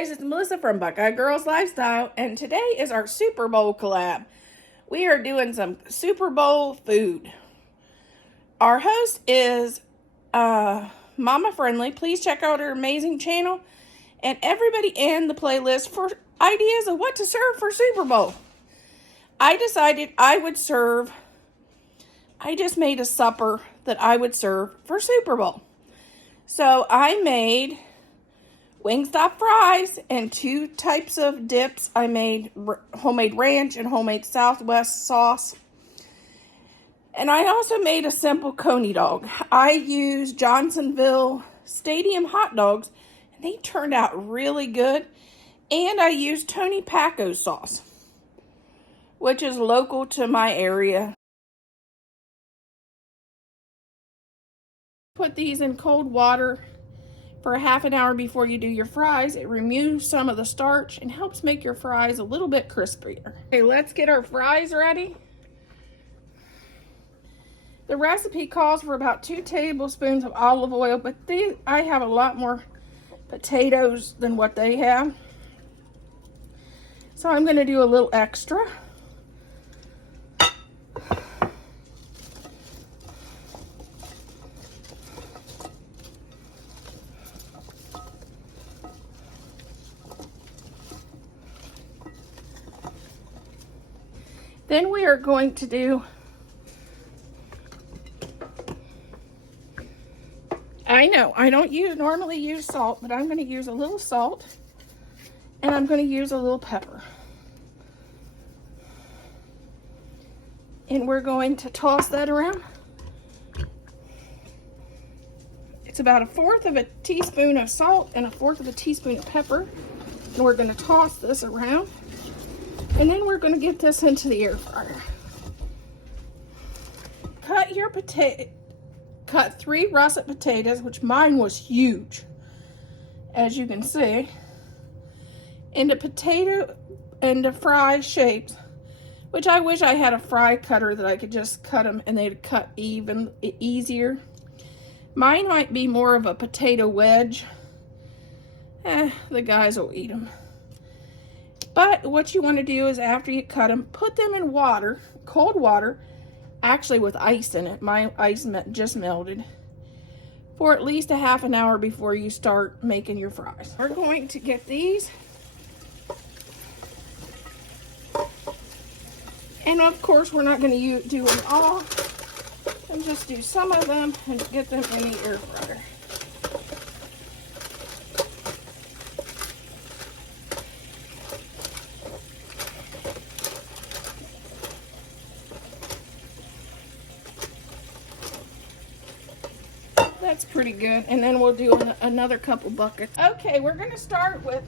Guys, it's Melissa from Buckeye Girls Lifestyle, and today is our Super Bowl collab. We are doing some Super Bowl food. Our host is Mama Friendly. Please check out her amazing channel and everybody in the playlist for ideas of what to serve for Super Bowl. I decided I just made a supper that I would serve for Super Bowl. So I made Wingstop fries and 2 types of dips. I made homemade ranch and homemade Southwest sauce. And I also made a simple coney dog. I used Johnsonville Stadium hot dogs, and they turned out really good. And I used Tony Paco sauce, which is local to my area. Put these in cold water for a half an hour before you do your fries. It removes some of the starch and helps make your fries a little bit crispier. Okay, let's get our fries ready. The recipe calls for about 2 tablespoons of olive oil, but I have a lot more potatoes than what they have. So I'm going to do a little extra. Then we are going to do, I know I don't normally use salt, but I'm going to use a little salt, and I'm going to use a little pepper. And we're going to toss that around. It's about 1/4 of a teaspoon of salt and 1/4 of a teaspoon of pepper. And we're going to toss this around. And then we're going to get this into the air fryer. Cut 3 russet potatoes, which mine was huge, as you can see, into fry shapes, which I wish I had a fry cutter that I could just cut them and they'd cut easier. Mine might be more of a potato wedge. The guys will eat them. But what you want to do is after you cut them, put them in water, cold water, actually with ice in it. My ice just melted, for at least a half an hour before you start making your fries. We're going to get these. And of course, we're not going to do them all. And just do some of them and get them in the air fryer. That's pretty good. And then we'll do another couple buckets. Okay, we're going to start with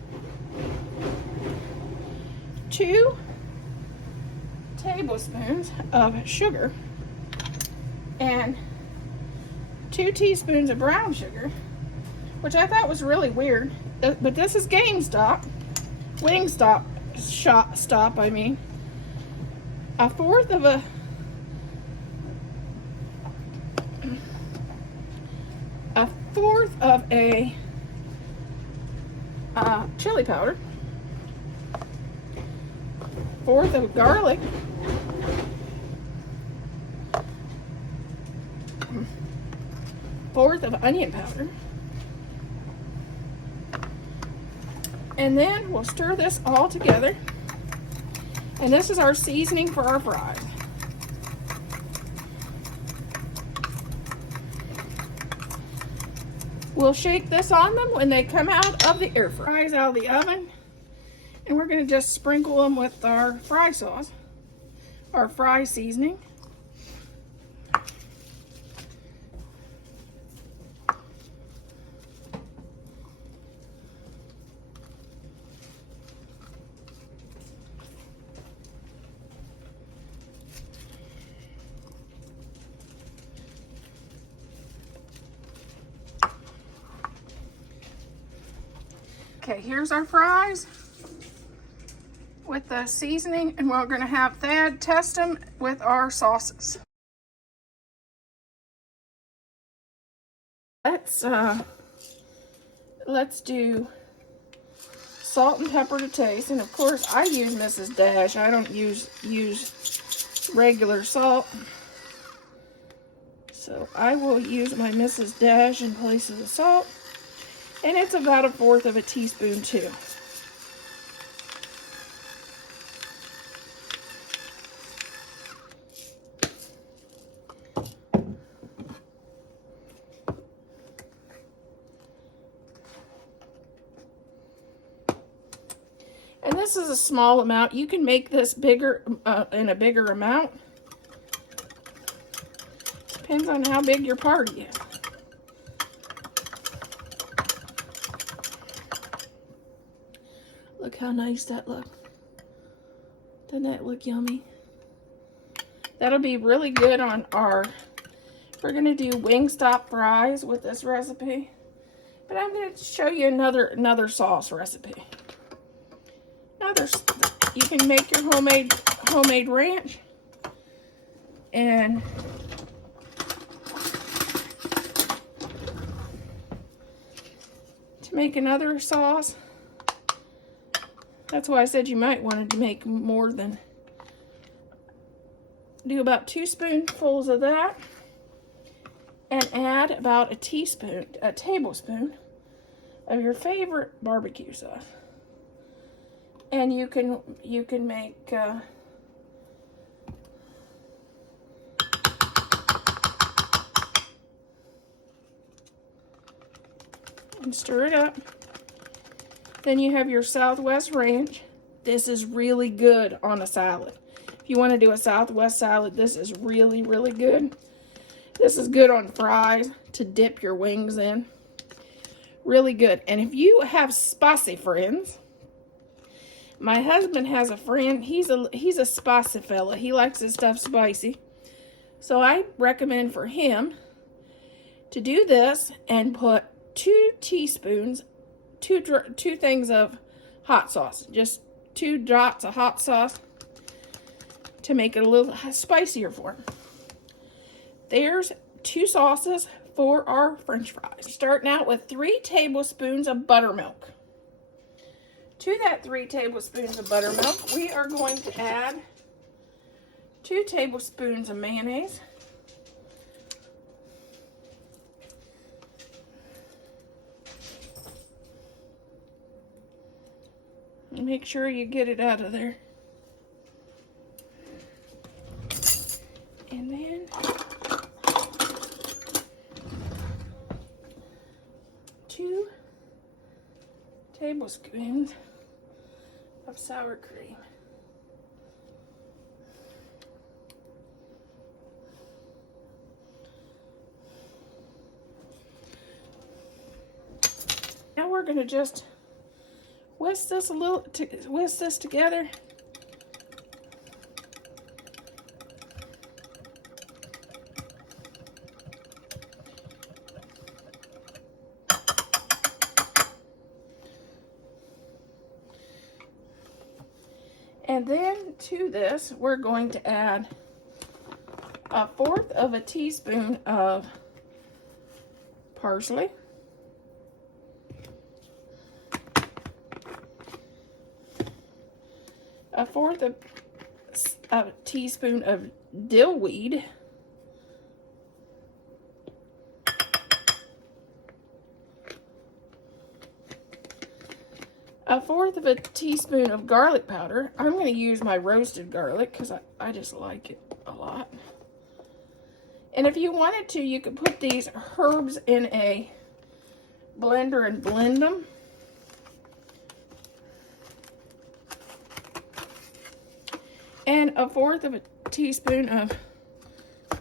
2 tablespoons of sugar and 2 teaspoons of brown sugar, which I thought was really weird. But this is Wingstop, I mean. 1/4 of a chili powder, 1/4 of garlic, 1/4 of onion powder, and then we'll stir this all together. And this is our seasoning for our fries. We'll shake this on them when they come out of the air fryer. Fries out of the oven, and we're going to just sprinkle them with our fry sauce, our fry seasoning. Okay, here's our fries with the seasoning, and we're going to have Thad test them with our sauces. Let's do salt and pepper to taste. And of course, I use Mrs. Dash. I don't use regular salt. So I will use my Mrs. Dash in place of the salt. And it's about 1/4 of a teaspoon too. And this is a small amount. You can make this bigger in a bigger amount. Depends on how big your party is. Look how nice that looks. Doesn't that look yummy? That'll be really good on our, we're gonna do Wingstop fries with this recipe. But I'm gonna show you another sauce recipe. You can make your homemade ranch, and to make another sauce, that's why I said you might want to make more than, do about 2 spoonfuls of that, and add about a tablespoon of your favorite barbecue sauce. And you can make and stir it up. Then you have your Southwest ranch. This is really good on a salad. If you want to do a Southwest salad, this is really, really good. This is good on fries to dip your wings in. Really good. And if you have spicy friends, my husband has a friend, he's a spicy fella. He likes his stuff spicy. So I recommend for him to do this and put 2 teaspoons, two things of hot sauce. Just 2 dots of hot sauce to make it a little spicier for him. There's 2 sauces for our French fries. Starting out with 3 tablespoons of buttermilk. To that 3 tablespoons of buttermilk, we are going to add 2 tablespoons of mayonnaise. Make sure you get it out of there. And then 2 tablespoons of sour cream. Now we're going to just whisk this together. And then to this, we're going to add 1/4 of a teaspoon of parsley. 1/4 of a teaspoon of dill weed. 1/4 of a teaspoon of garlic powder. I'm going to use my roasted garlic because I just like it a lot. And if you wanted to, you could put these herbs in a blender and blend them. And 1/4 of a teaspoon of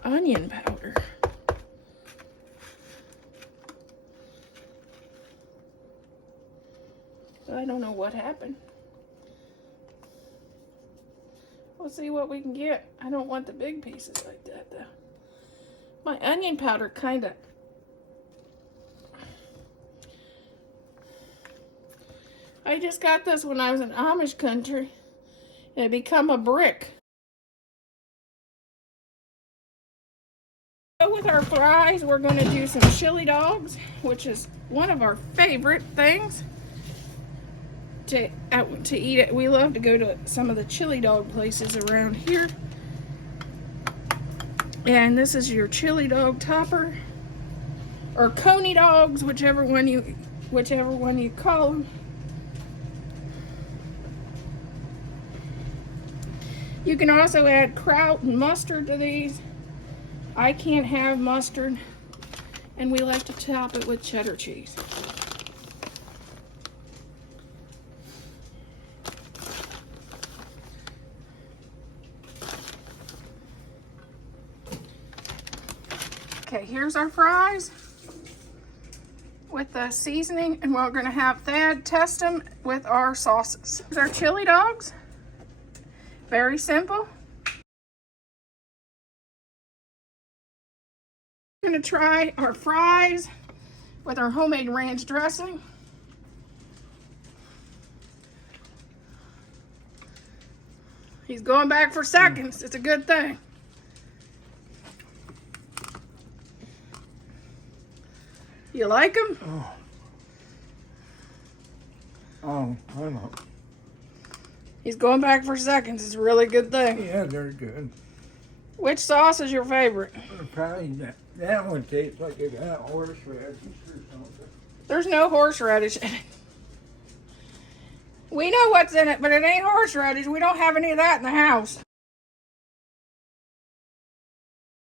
onion powder. I don't know what happened. We'll see what we can get. I don't want the big pieces like that though. My onion powder kind of, I just got this when I was in Amish country. And it become a brick. So with our fries, we're going to do some chili dogs, which is one of our favorite things to eat it. We love to go to some of the chili dog places around here. And this is your chili dog topper, or coney dogs, whichever one you call them. You can also add kraut and mustard to these. I can't have mustard, and we like to top it with cheddar cheese. Okay, here's our fries with the seasoning, and we're gonna have Thad test them with our sauces. Here's our chili dogs. Very simple. We're gonna try our fries with our homemade ranch dressing. He's going back for seconds. It's a good thing. You like them? Oh, I know. He's going back for seconds. It's a really good thing. Yeah, they're good. Which sauce is your favorite? Probably that one tastes like it got horseradish or something. There's no horseradish in it. We know what's in it, but it ain't horseradish. We don't have any of that in the house.